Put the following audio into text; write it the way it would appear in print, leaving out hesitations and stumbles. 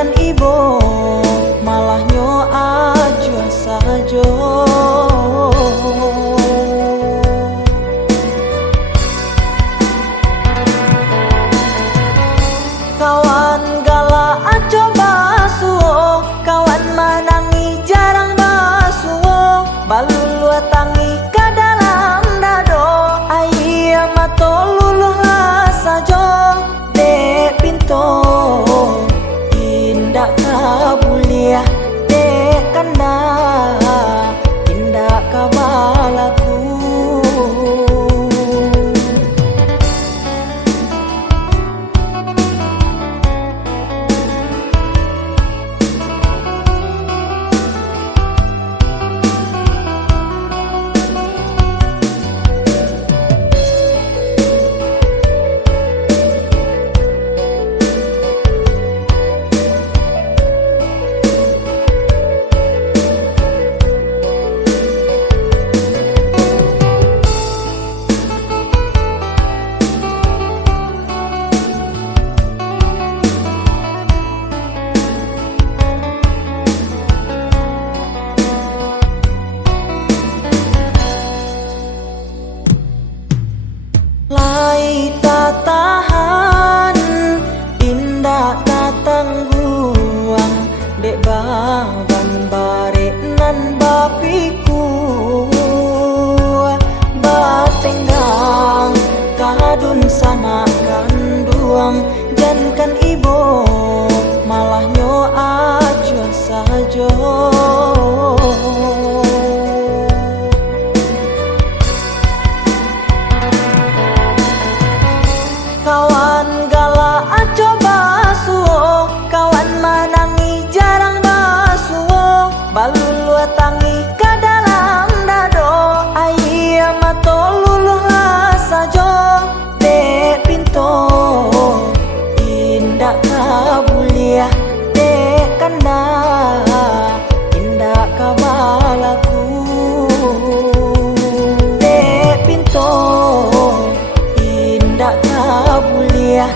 jangankan ibu malah nyo aja sajo. Kawan galak aja basuh, kawan manangi jarang basuh, balulu tangi ke dalam dado, air mata luluh lah sajo. Dek pinto tindak kabuliah, dek kanda tindak kabalaku. Lai tak tahan, tindak tak tangguang, dek baban barek nan bapiku, batenggang kadun sana kanduang, jangan ibu malah nyo aja sajo. Kawan galak aja basuh, kawan manangi jarang basuh, balulu tangi ke dalam dado, air mata luluh lah sajo. Dek pinto tindak kabuliah, dek kanda tindak kabalaku. Dek pinto tindak kabuliah,